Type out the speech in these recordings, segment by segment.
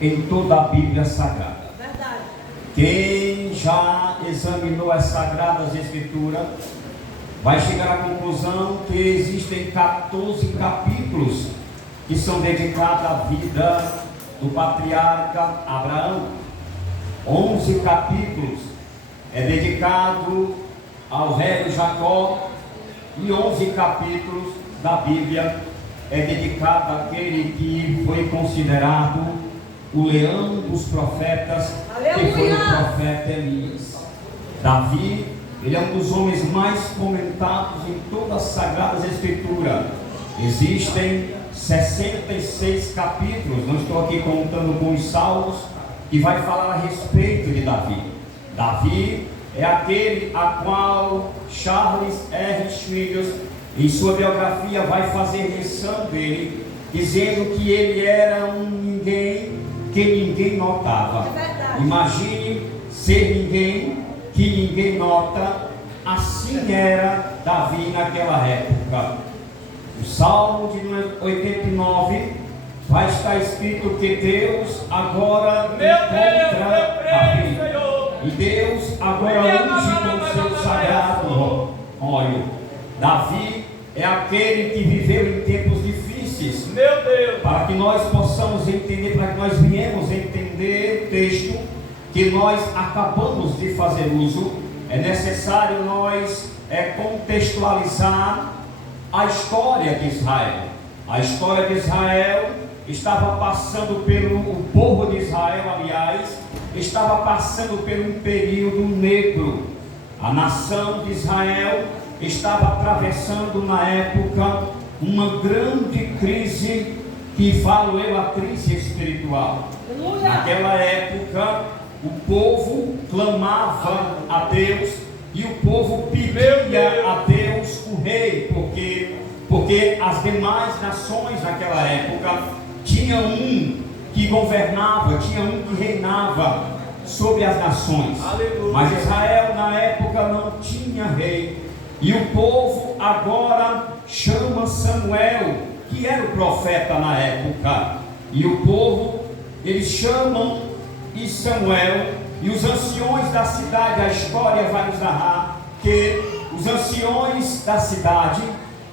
em toda a Bíblia Sagrada. Verdade. Quem já examinou as Sagradas Escrituras vai chegar à conclusão que existem 14 capítulos que são dedicados à vida do patriarca Abraão. 11 capítulos é dedicado ao rei Jacó e 11 capítulos da Bíblia é dedicado àquele que foi considerado o leão dos profetas, que foi o profeta Elias. Davi, ele é um dos homens mais comentados em todas as Sagradas Escrituras. Existem 66 capítulos, não estou aqui contando com os salmos, que vai falar a respeito de Davi. Davi é aquele a qual Charles R. Schwingers, em sua biografia, vai fazer menção dele, dizendo que ele era um ninguém que ninguém notava. Imagine ser ninguém que ninguém nota. Assim era Davi naquela época. O Salmo de número 89 vai estar escrito que Deus agora encontra Davi. E Deus agora unge com o seu sagrado óleo. Davi é aquele que viveu em tempos difíceis. Meu Deus! Para que nós possamos entender, para que nós viemos entender o texto que nós acabamos de fazer uso, é necessário nós contextualizar a história de Israel. A história de Israel estava passando o povo de Israel, aliás, estava passando por um período negro. A nação de Israel estava atravessando na época uma grande crise, que falo eu, a crise espiritual. Naquela época o povo clamava a Deus e o povo pedia a Deus o rei, porque as demais nações naquela época tinha um que governava, tinha um que reinava sobre as nações. Aleluia. Mas Israel na época não tinha rei. E o povo agora chama Samuel, que era o profeta na época. E o povo, eles chamam Samuel, e os anciões da cidade, a história vai nos narrar que os anciões da cidade,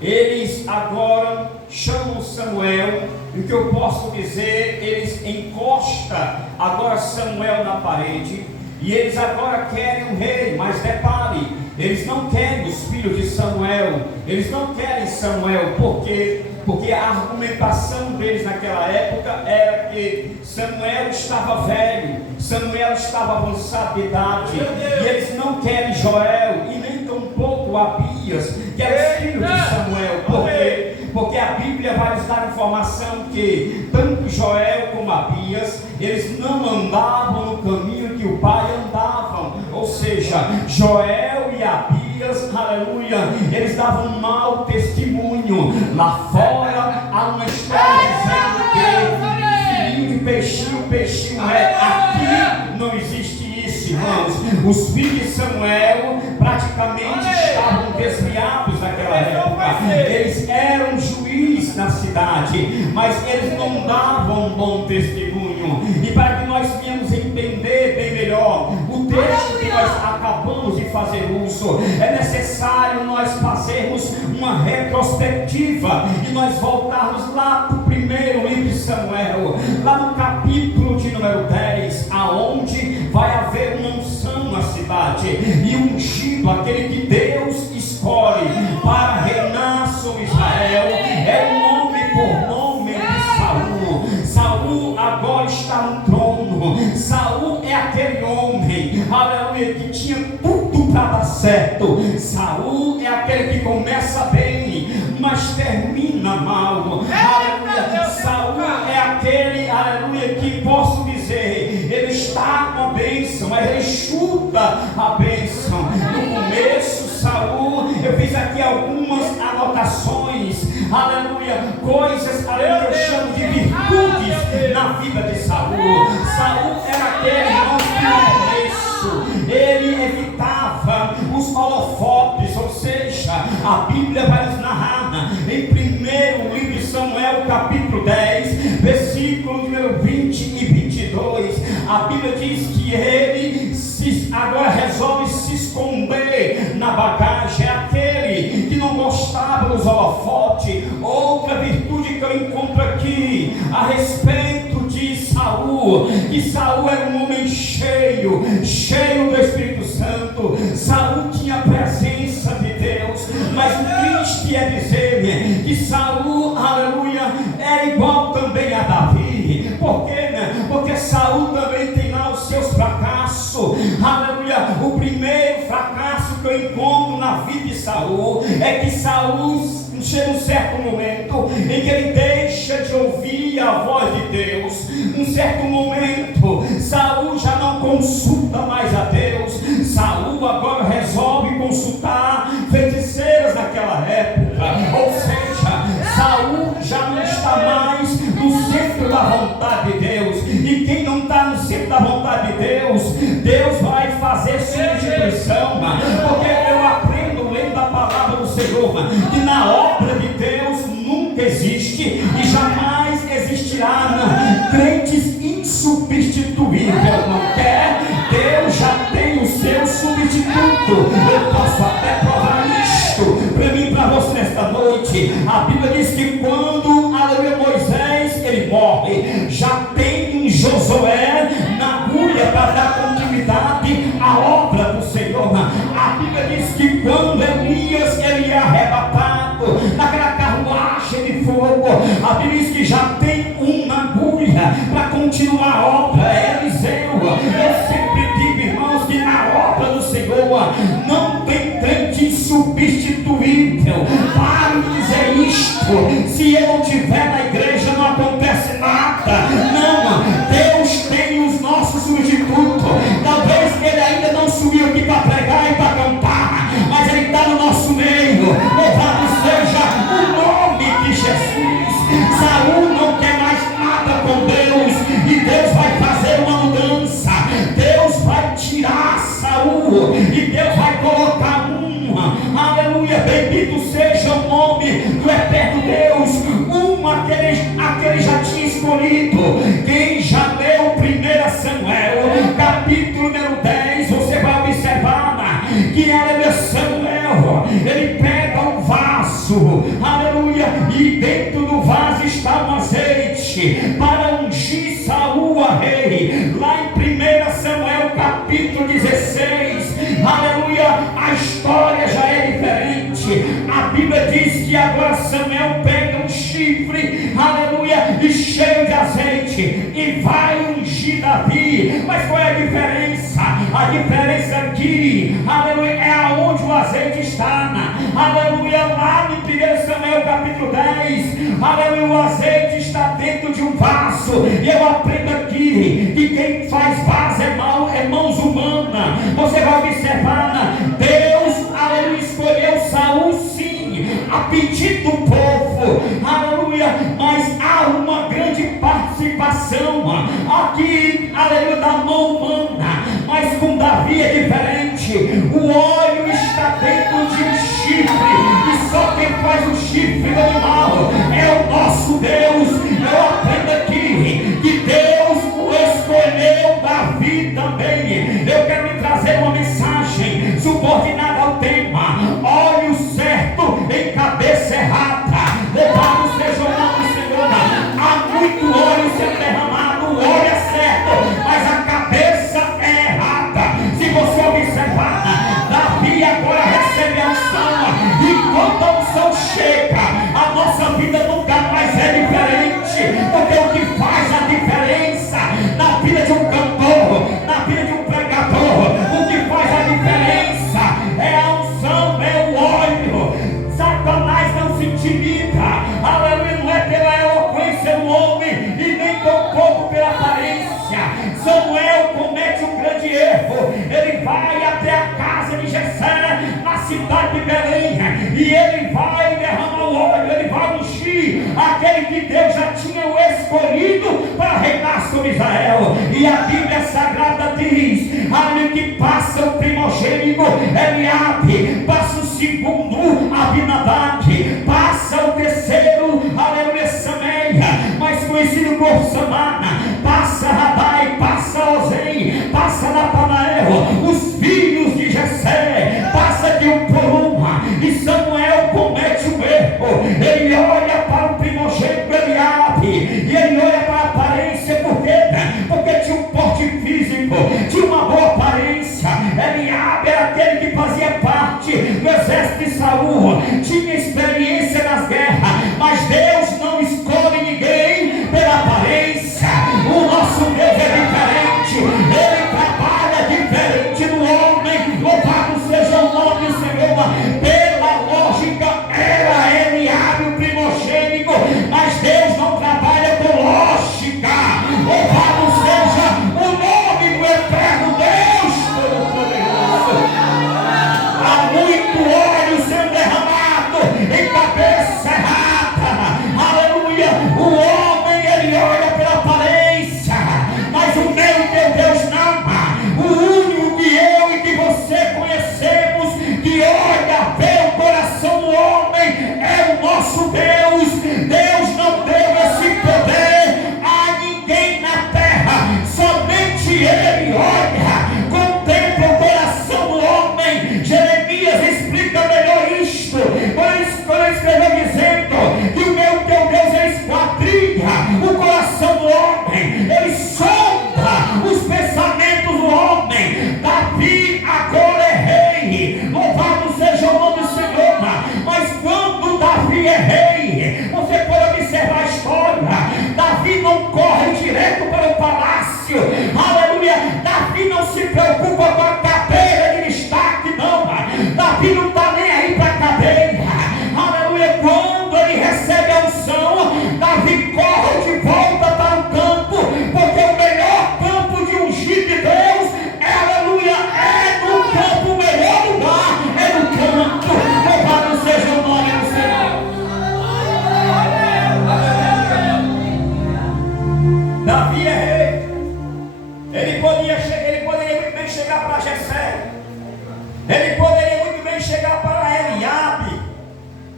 eles agora chamam Samuel, e o que eu posso dizer, eles encostam agora Samuel na parede, e eles agora querem um rei. Mas repare, eles não querem os filhos de Samuel, eles não querem Samuel, porque a argumentação deles naquela época era que Samuel estava velho, Samuel estava avançado de idade, e eles não querem Joel, e nem tampouco Abias, que era filho de Samuel, porque a Bíblia vai nos dar informação que tanto Joel como Abias, eles não andavam no caminho que o pai andava, ou seja, Joel e Abias, aleluia, eles davam um mau testemunho. Lá fora há uma história dizendo que filhinho de peixinho é. Aqui não existe isso, irmãos. Os filhos de Samuel praticamente estavam desviados naquela época. Eles eram juiz na cidade, mas eles não davam um bom testemunho. E para que nós venhamos entender bem melhor o texto que nós acabamos de fazer uso, é necessário nós fazermos uma retrospectiva e nós voltarmos lá para o primeiro livro de Samuel, lá no capítulo de número 10, aonde vai haver uma unção na cidade, e ungido, aquele que Deus escolhe para reinar sobre Israel, é o nome por nome de Saul. Saul agora está no trono. Saul é aquele homem, aleluia, que tinha tudo para dar certo. Saul é aquele que começa bem, mas termina mal. Aleluia. Saul é aquele, aleluia, que posso dizer, ele está com a bênção, mas ele chuta a bênção. No começo, Saul, eu fiz aqui algumas anotações, aleluia, coisas, aleluia, eu chamo de virtudes na vida de Saul. Saul era aquele homem que no começo ele evitava os holofotes, ou seja, a Bíblia vai nos narrar em primeiro livro de Samuel, capítulo 10, versículo versículo número 20 e 22, a Bíblia diz que ele agora resolve se esconder na bagagem. É aquele que não gostava dos holofotes. Outra virtude que eu encontro aqui a respeito de Saul, que Saul era um homem cheio do Espírito Santo. Saul tinha a presença de Deus, mas o triste é dizer que Saul, aleluia, é igual também a Davi. Por quê? Porque Saul também tem lá os seus fracassos. Aleluia. O primeiro fracasso que eu encontro na vida de Saul é que Saul chega um certo momento em que ele deixa de ouvir a voz de Deus. Um certo momento Saul já não consulta mais a Deus. Saul agora resolve consultar feiticeiras naquela época. Ou seja, Saul já não está mais no centro da vontade de Deus. E quem não está no centro da vontade de Deus, Deus vai fazer substituição. Porque eu aprendo lendo a palavra do Senhor que na obra de Deus nunca existe e jamais existirá crentes insubstituíveis. Não quer? Deus já tem o seu substituto. Eu posso até provar isto para mim e para você nesta noite. A Bíblia diz que quando, aleluia, Moisés ele morre, já tem um Josué na agulha para dar continuidade à obra do Senhor. A Bíblia diz que quando Elias ele é arrebatado naquela carruagem de fogo, a Bíblia diz que já tem uma agulha para continuar a obra. É Eliseu. Eu sempre digo, irmãos, que na obra do Senhor não tem crente insubstituível. Para de dizer isto. Se eu não estiver na igreja não acontece nada. Não, Deus tem os nossos substitutos. Talvez ele ainda não subiu aqui para pregar e para cantar, mas ele está no nosso meio. Louvado seja o nome de Jesus. Saul não quer mais nada com Deus e Deus vai fazer uma mudança. Deus vai tirar Saul e Deus vai colocar aleluia, bendito seja o nome do eterno Deus, aquele já tinha escolhido. Quem já leu 1 Samuel capítulo número 10, você vai observar que aleluia, Samuel ele pega um vaso, aleluia, e dentro do vaso está um azeite para ungir Saul a rei. Lá em 1 Samuel capítulo 16, aleluia, a história já é diferente. A Bíblia diz que agora Samuel pega um chifre, aleluia, e cheio de azeite e vai ungir Davi. Mas qual é a diferença? A diferença aqui, aleluia, é aonde o azeite está. Aleluia, lá em 1 Samuel capítulo 10, aleluia, o azeite está dentro de um vaso. E eu aprendo aqui que quem faz vaso é mãos humanas. Você vai observar, Deus, aleluia, escolheu Saul sim, a pedido do povo, aleluia, mas há uma grande participação aqui, aleluia, da mão humana. Mas com Davi é diferente. O óleo está dentro de um chifre e só quem faz o chifre do animal é o nosso Deus. Eu aprendo aqui que Deus o escolheu, Davi também. Eu quero lhe trazer uma mensagem subordinada ao tema: óleo certo em cabeça errada. Louvado seja o nome do Senhor. Há muito óleo sendo derramado, o óleo é certo, mas a cabeça é errada. Se você observar, Davi agora recebe a unção, e quando a unção chega, a nossa vida nunca mais é diferente. Porque o que faz a diferença na vida de um cantor, na vida de um pregador, o que faz a diferença é a unção, é o óleo. Satanás não se intimida, aleluia, não é pela eloquência do homem e nem tampouco pela aparência. Samuel comete um grande erro. Ele vai até a casa de Jessé, na cidade de Belém, e ele vai derramar o óleo, ele vai ungir aquele que Deus já tinha o escolhido para reinar sobre Israel. E a Bíblia Sagrada diz, aleluia, que passa o primogênito Eliabe, passa o segundo Abinadab, passa o terceiro, aleluia, Sameia, mais conhecido como Senhor Samana, passa Rabai, passa Ozem, passa Natanael, os filhos de Jessé, passa de um por uma. E Samuel comete um erro. Ele olha para o primogênito Eliabe, e ele olha para a aparência. Por quê? Porque tinha um porte físico, tinha uma boa aparência. Eliabe era aquele que fazia parte do exército de Saul, tinha experiência nas guerras. Mas Deus não escolhe ninguém pela aparência. O nosso Deus é diferente, Ele trabalha diferente do homem. Louvado seja o nome do Senhor. Pela lógica era Eliabe o primogênito, mas Deus não trabalha com lógica. Louvado seja o nome do eterno Deus Todo-Poderoso. Há muito óleo sendo derramado em cabeça errada. Aleluia. O homem, ele olha pela aparência, mas o meu e teu Deus não. O único que eu e que você conhecemos, que olha, vê o coração do homem, é o nosso Deus. Deus não deu esse poder a ninguém na terra, somente Ele olha, contempla o coração do homem. Jeremias explica melhor isto, quando ele escreveu dizendo que o meu teu Deus ele esquadrinha o coração do homem, ele sonda os pensamentos do homem. Davi agora é rei, louvado seja o nome do Senhor. Mas quando Davi é rei, você pode observar a história. Davi não corre direto para o palácio, aleluia. Davi não se preocupa com a cadeira de destaque, não. Davi não está nem aí para a cadeira, aleluia. Quando ele recebe a unção, Davi corre de volta para o campo, porque o melhor campo de ungido de Deus, aleluia, é no campo. O melhor lugar é no campo. Louvado seja o nome do Senhor. Davi é rei. Ele poderia muito bem chegar para Jessé. Ele poderia muito bem chegar para Eliabe,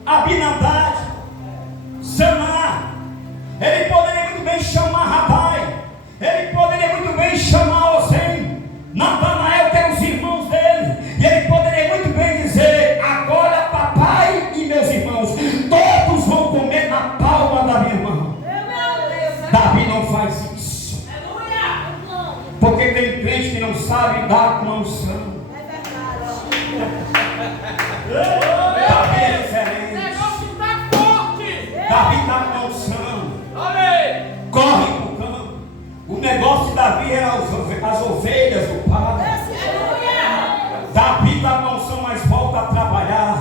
Abinadab, Samar. Ele poderia muito bem chamar Rabai. Ele poderia muito bem chamar Ozem, Natanael, que eram os irmãos dele. E ele poderia muito bem dizer: agora papai e meus irmãos, todos vão comer na palma da minha mão. Davi não faz isso, porque tem crente que não sabe dar com a unção. Davi é diferente. Davi está com a unção, corre para o campo. O negócio de Davi era as ovelhas do pai. Davi está com a unção, mas volta a trabalhar.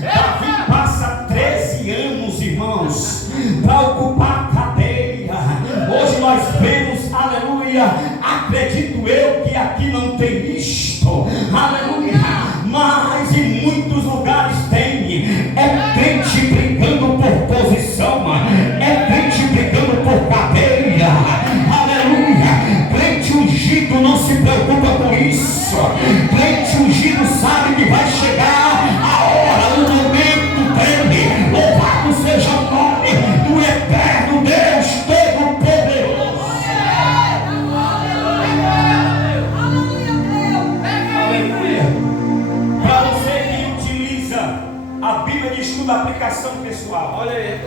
Davi passa 13 anos, irmãos, para ocupar a cadeira. Hoje nós vemos, aleluia, acredito eu que aqui não tem isto, aleluia, mas em muitos lugares tem. É crente brigando por posição, é crente brigando por cadeira, aleluia. Crente ungido não se preocupa com isso. Crente ungido sabe que vai chegar a hora, o momento dele. Louvado seja o nome do eterno Deus Todo-Poderoso. Aleluia. Para você que utiliza a Bíblia de estudo, aplicação pessoal, olha aí,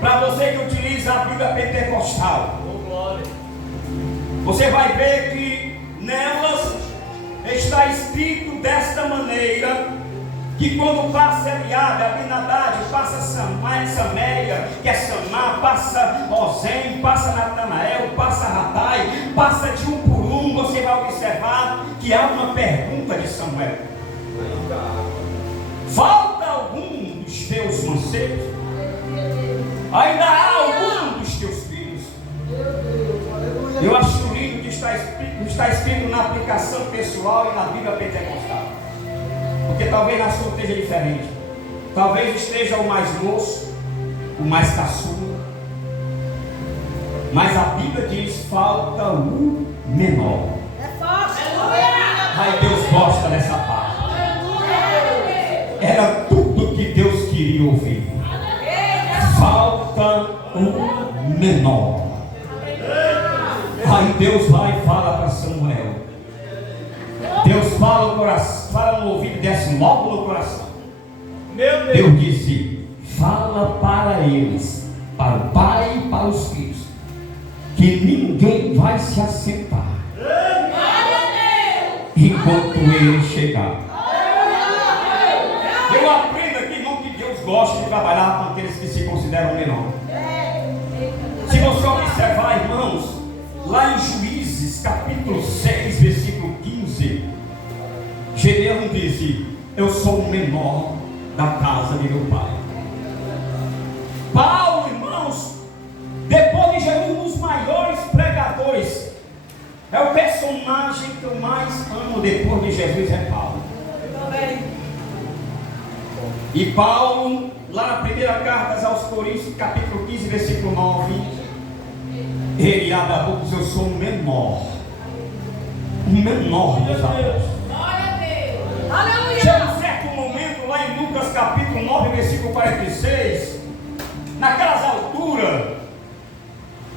para você que utiliza a Bíblia pentecostal, você vai ver que nelas está escrito desta maneira, que quando passa Eliabe, Abinadab, passa Saméia, que é Samar, passa Ozem, passa Natanael, passa Rabai, passa de um por um, você vai observar que há uma pergunta de Samuel: falta algum dos teus mancebos? Ainda há algum dos teus filhos? Eu acho lindo que está escrito na aplicação pessoal e na Bíblia pentecostal, porque talvez na sua esteja diferente. Talvez esteja o mais moço, o mais caçula, mas a Bíblia diz: falta o menor. Ai, Deus gosta dessa parte. Era tudo que Deus queria ouvir. Falta o menor. Aí Deus vai e fala para Samuel. Deus fala no coração, fala no ouvido e desce logo no coração. Meu Deus. Deus disse: fala para eles, para o pai e para os filhos, que ninguém vai se assentar enquanto ele chegar. Eu aprendo aqui, irmão, que Deus gosta de trabalhar com aqueles que se consideram menor. Se você observar, irmãos, lá em Juízes capítulo 6, versículo 15, Gedeão disse: eu sou o menor da casa de meu pai. Paulo, irmãos, depois de Jesus, um dos maiores pregadores, é o personagem que eu mais amo depois de Jesus, é Paulo. E Paulo, lá na primeira carta aos Coríntios, capítulo 15, versículo 9, ele abre a boca e diz: eu sou o menor dos apóstolos. Chega um certo momento, lá em Lucas capítulo 9, versículo 46, naquelas alturas,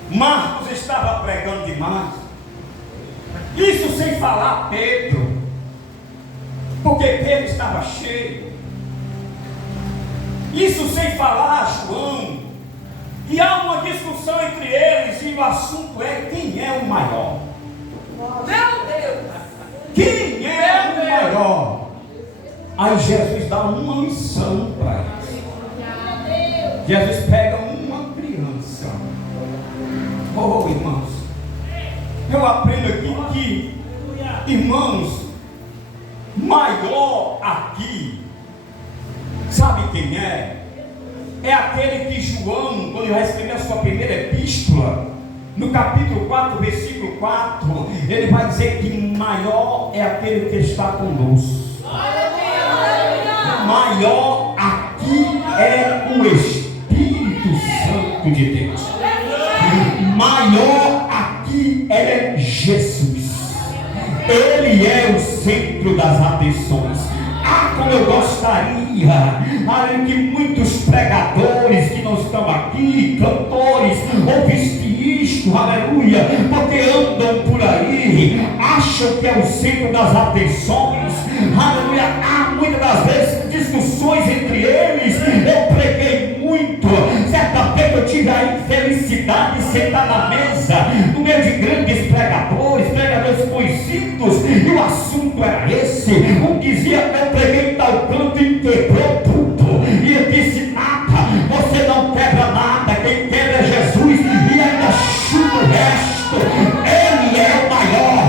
Marcos estava pregando demais. Isso sem falar Pedro, porque Pedro estava cheio. Isso sem falar João. E há uma discussão entre eles, e o assunto é: quem é o maior? Meu Deus. Quem é o maior? Aí Jesus dá uma lição para eles. Jesus pega uma criança. Oh, irmãos, eu aprendo aqui que, irmãos, maior aqui, sabe quem é? É aquele que João, quando ele vai escrever a sua primeira epístola, no capítulo 4, versículo 4, ele vai dizer que maior é aquele que está conosco. Maior aqui é o Espírito Santo de Deus. Maior aqui é Jesus. Ele é o centro das atenções. Ah, como eu gostaria, que muitos pregadores que não estão aqui, cantores, ouvissem isto, aleluia, porque andam por aí, acham que é o centro das atenções, aleluia. Há muitas das vezes discussões entre eles. Eu preguei muito, certa feita eu tive a infelicidade de sentar na mesa, no meio de grandes pregadores conhecidos, e o assunto era esse. Um dizia: eu preguei em tal canto e quebrou tudo, e eu disse: nada, você não quebra nada, quem quebra é Jesus, e ainda chuta o resto. Ele é o maior,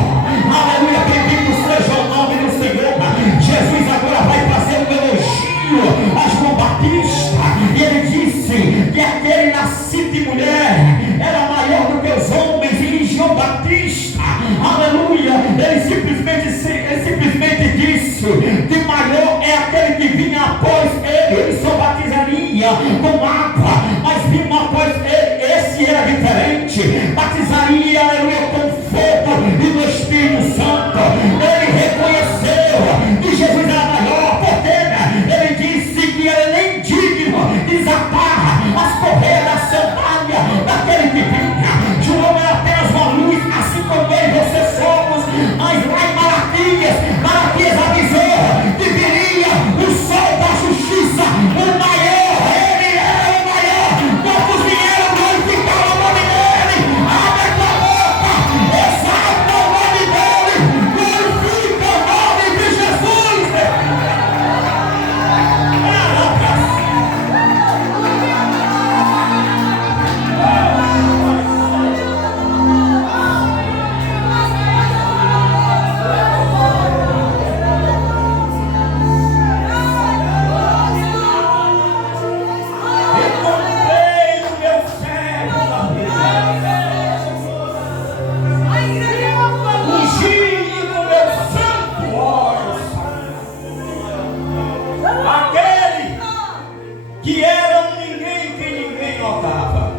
aleluia, bendito seja o nome do Senhor. Jesus agora vai fazer um elogio a João Batista, e ele disse que aquele nascido de mulher era maior do que os homens, e João Batista, aleluia, ele simplesmente disse que maior é aquele que vinha após ele só batizaria com água, mas vinha após ele, esse era diferente, batizaria, aleluia, com fogo e no Espírito Santo. Ele reconheceu que Jesus era maior, porque ele disse que ele nem digno de desatar as correias da sandália daquele que vinha. João era apenas uma luz, assim como eu e você somos, mas lá em Malaquias avisou que viria o sol da justiça, o maior, ele é o maior. Quantos vieram glorificar o nome dele? Abre a tua boca, exalta o nome dele, glorifica o nome de Jesus. Que era um ninguém que ninguém notava.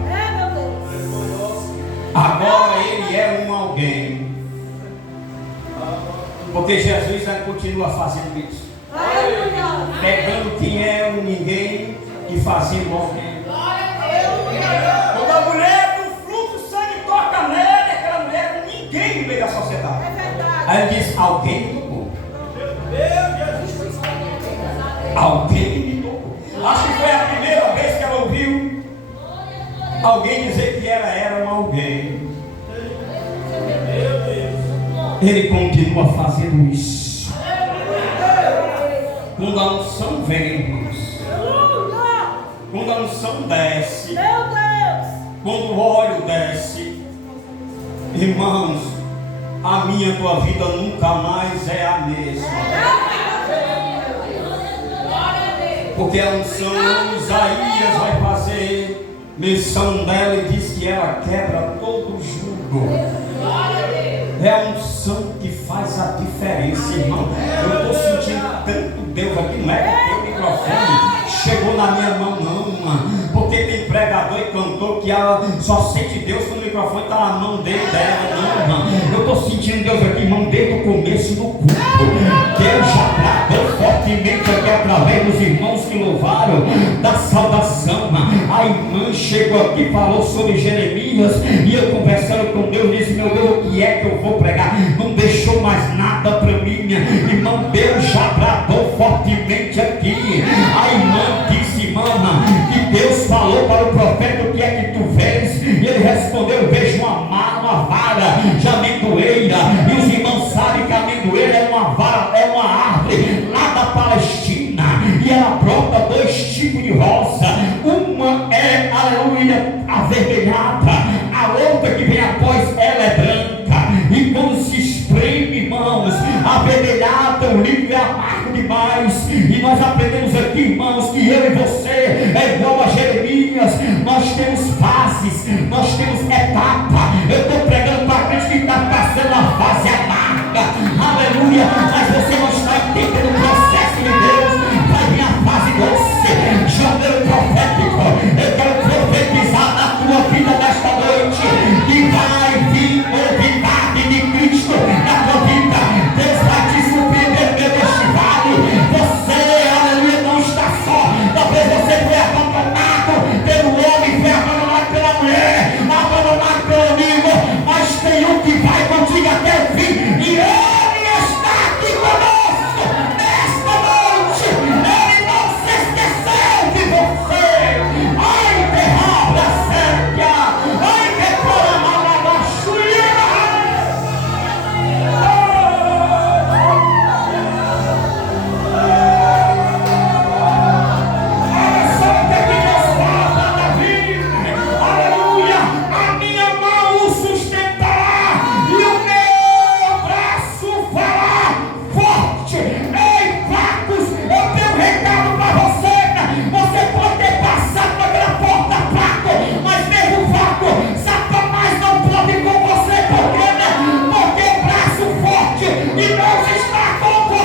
Agora ele é um alguém. Porque Jesus ainda continua fazendo isso. Pegando quem é um ninguém e fazendo alguém. Quando a mulher do fluxo de sangue toca nele, aquela mulher Aí ele diz: alguém me tocou. Alguém me tocou. Acho que foi a primeira vez que ela ouviu alguém dizer que ela era um alguém. Ele continua fazendo isso. Quando a unção vem, irmãos, quando a unção desce, quando o óleo desce, irmãos, a minha tua vida nunca mais é a mesma. Porque a unção, Isaías vai fazer menção dela e diz que ela quebra todo o jugo. É a unção que faz a diferença, irmão. Eu estou sentindo tanto Deus aqui, não é porque o microfone chegou na minha mão, não. Porque tem pregador e cantor que só sente Deus quando o microfone está na mão dele, dela, não. Eu estou sentindo Deus aqui, irmão, desde o começo do culto. Deus já tratou fortemente aqui através dos irmãos que louvaram da saudação. A irmã chegou aqui, falou sobre Jeremias, e eu conversando com Deus, disse: meu Deus, o que é que eu vou pregar? Não deixou mais nada para mim. Irmão, Deus já bradou fortemente aqui. A irmã disse: irmã, que Deus falou para o profeta: o que é que tu vês? E ele respondeu: vejo uma vara de amendoeira. E os irmãos sabem que a amendoeira é uma vara, é uma árvore lá da Palestina, e ela brota dois tipos de rosa. Uma é, aleluia, avermelhada, a outra que vem após ela é branca. E quando se espreme, irmãos, avermelhada, o líquido é amargo demais. E nós aprendemos aqui, irmãos, que eu e você é igual a Jeremias. Nós temos fases, nós temos etapa. Eu estou pregando para a gente que está passando a fase amarga, aleluia, mas você não está entendendo o processo de Deus. Vai vir a fase doce, janeiro profético. Eu quero profetizar na tua vida nesta noite que vai vir novidade de Cristo na tua vida. Deus vai te surpreender neste vale. Você, aleluia, não está só. Talvez você foi abandonado pelo homem, foi abandonado pela mulher, abandonado pelo amigo, mas tem um que vai contigo até o fim, e ele está aqui conosco nesta noite. Ele não se esqueceu de você. Ai, derraba a sérvia, ai, decora a malabaxuia. Olha só o que Deus fala a Davi. Aleluia, a minha mão o sustentará e o meu braço fará forte. Ei, fracos, eu tenho um recado para você. Você pode ter passado por aquela porta fraco, mas mesmo fraco, Satanás não pode ir com você. Por quê, né? Porque o braço forte e Deus está com você.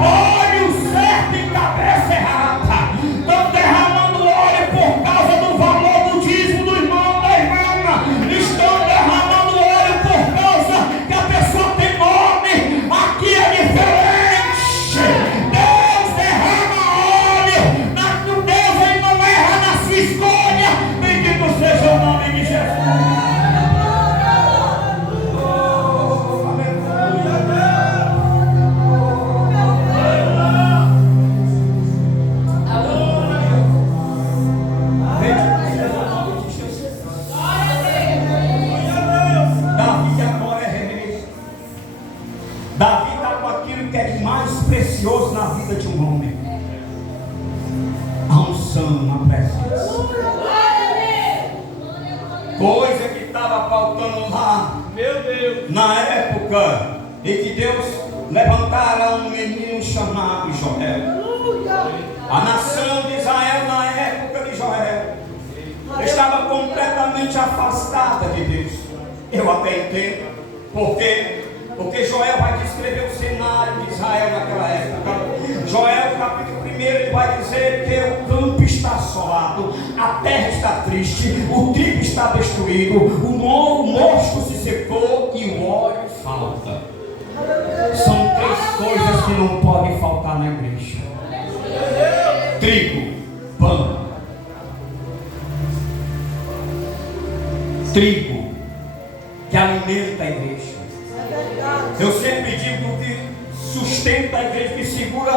Olhe o certo e cabeça errada. Estão derramando óleo por causa do valor do dízimo do irmão, da irmã. Estão derramando óleo por causa que a pessoa tem nome. Aqui é diferente. Deus derrama óleo. Deus, ele não erra na sua escolha. Bendito seja o nome de Jesus. Davi agora é rei. Davi está com aquilo que é de mais precioso na vida de um homem: a unção, a presença. Coisa que estava faltando lá, Meu Deus. na época em que Deus levantara um menino chamado Joel. A nação de Israel, na época de Joel, estava completamente afastada de Deus. Eu até entendo, porque Joel vai descrever o cenário de Israel naquela época. Joel, capítulo 1, ele vai dizer que o campo está assolado, a terra está triste, o trigo está destruído, o mosto se secou e o óleo falta. São que não pode faltar na igreja: trigo, pão. Trigo que alimenta a igreja. Eu sempre digo que sustenta a igreja, que segura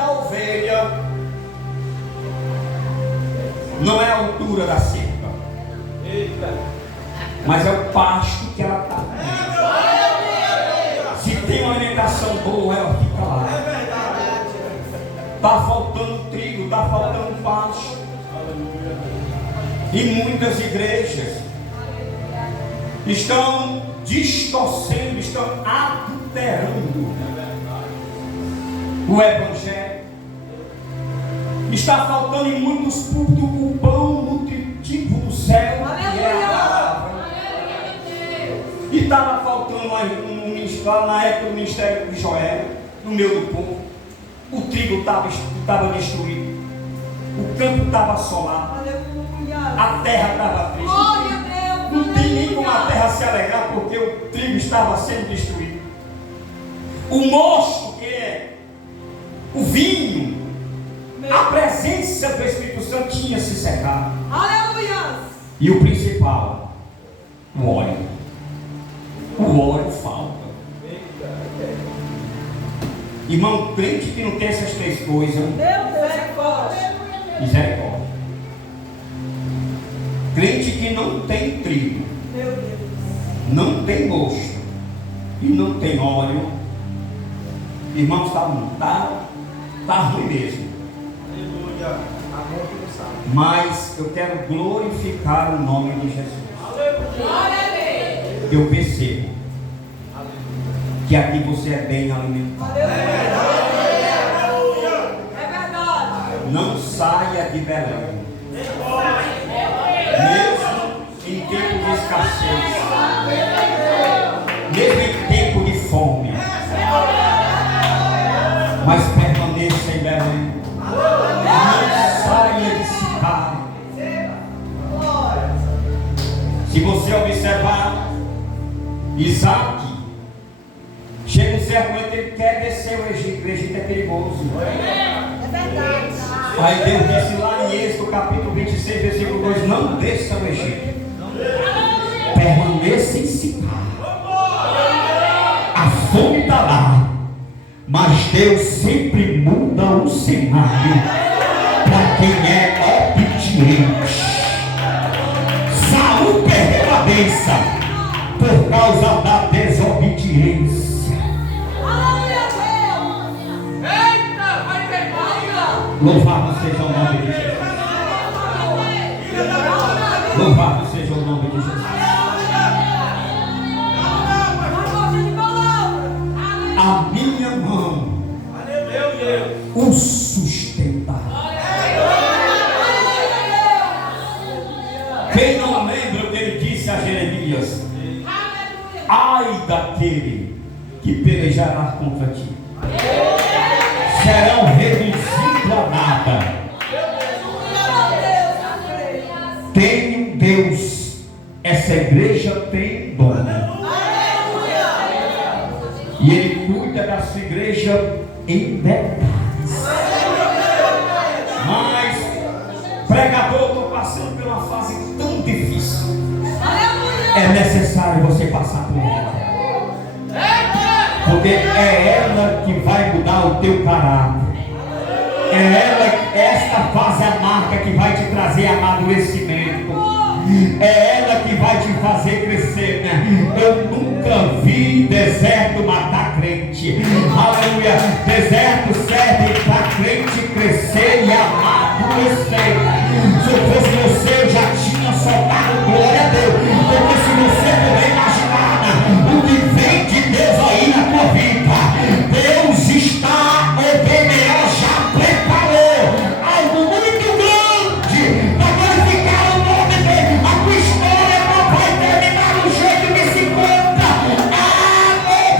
a ovelha. Não é a altura da cerca, mas é o pasto que ela está. Se tem uma alimentação boa, ela fica lá. Está faltando trigo, está faltando pasto. E muitas igrejas estão distorcendo, estão adulterando o evangelho. Está faltando em muitos púlpitos o pão nutritivo do céu, que é a palavra. E estava faltando lá na época do ministério de Joel, no meio do povo. O trigo estava destruído, o campo estava assolado, a terra estava triste. Não tem nem como a terra se alegrar, porque o trigo estava sendo destruído. O mosto, que é o vinho, a presença do Espírito Santo tinha se secado. Aleluia! E o principal, o óleo. O óleo falta. Irmão, crente que não tem essas três coisas, misericórdia. Crente que não tem trigo, não tem mosto e não tem óleo, irmãos, está ruim mesmo. Mas eu quero glorificar o nome de Jesus. Eu percebo que aqui você é bem alimentado. Não saia de Belém, mesmo em tempo de escassez, mesmo em tempo de fome, mas permaneça em Belém. Não saia de Sicário. Se você observar Isaac, chega um certo momento, ele quer descer o Egito é perigoso. Aí Deus disse lá em Êxodo capítulo 26, versículo 2: não desça o Egito, permaneça em Sicário. A fome está lá, mas Deus sempre muda o cenário para quem é obediente. Saul perdeu a bênção por causa da desobediência. Louvado seja o nome de Jesus. Louvado seja o nome de Jesus. A minha mão o sustentará. Quem não lembra o que ele disse a Jeremias? Ai daquele que pelejará contra ti, serão reduzidos a nada. Tem um Deus, essa igreja tem dono, e Ele cuida da sua igreja em detalhes. Mas, pregador, estou passando por uma fase tão difícil. É necessário você passar por ela, porque é ela que vai mudar o teu caráter. É ela, esta fase amarga, que vai te trazer amadurecimento. É ela que vai te fazer crescer, né? Eu nunca vi deserto matar crente. Aleluia. Deserto serve para crente crescer e amadurecer. Se eu fosse você, eu já tinha soltado glória a Deus. Porque se você puder imaginar o que vem de Deus aí na tua vida, Deus está obedecendo, já preparou algo muito grande para glorificar o nome dele. A tua história não vai terminar do jeito que se conta. Aleluia!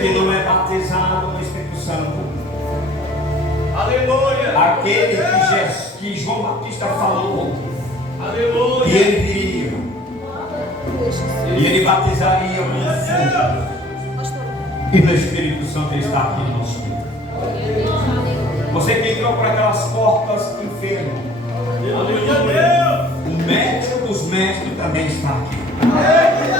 que não é batizado no Espírito Santo, Aleluia. aquele que João Batista falou, Aleluia. que ele viria, e ele batizaria com fogo, e o Espírito Santo está aqui no nosso meio. Você que entrou por aquelas portas do inferno, Aleluia. o médico dos médicos também está aqui.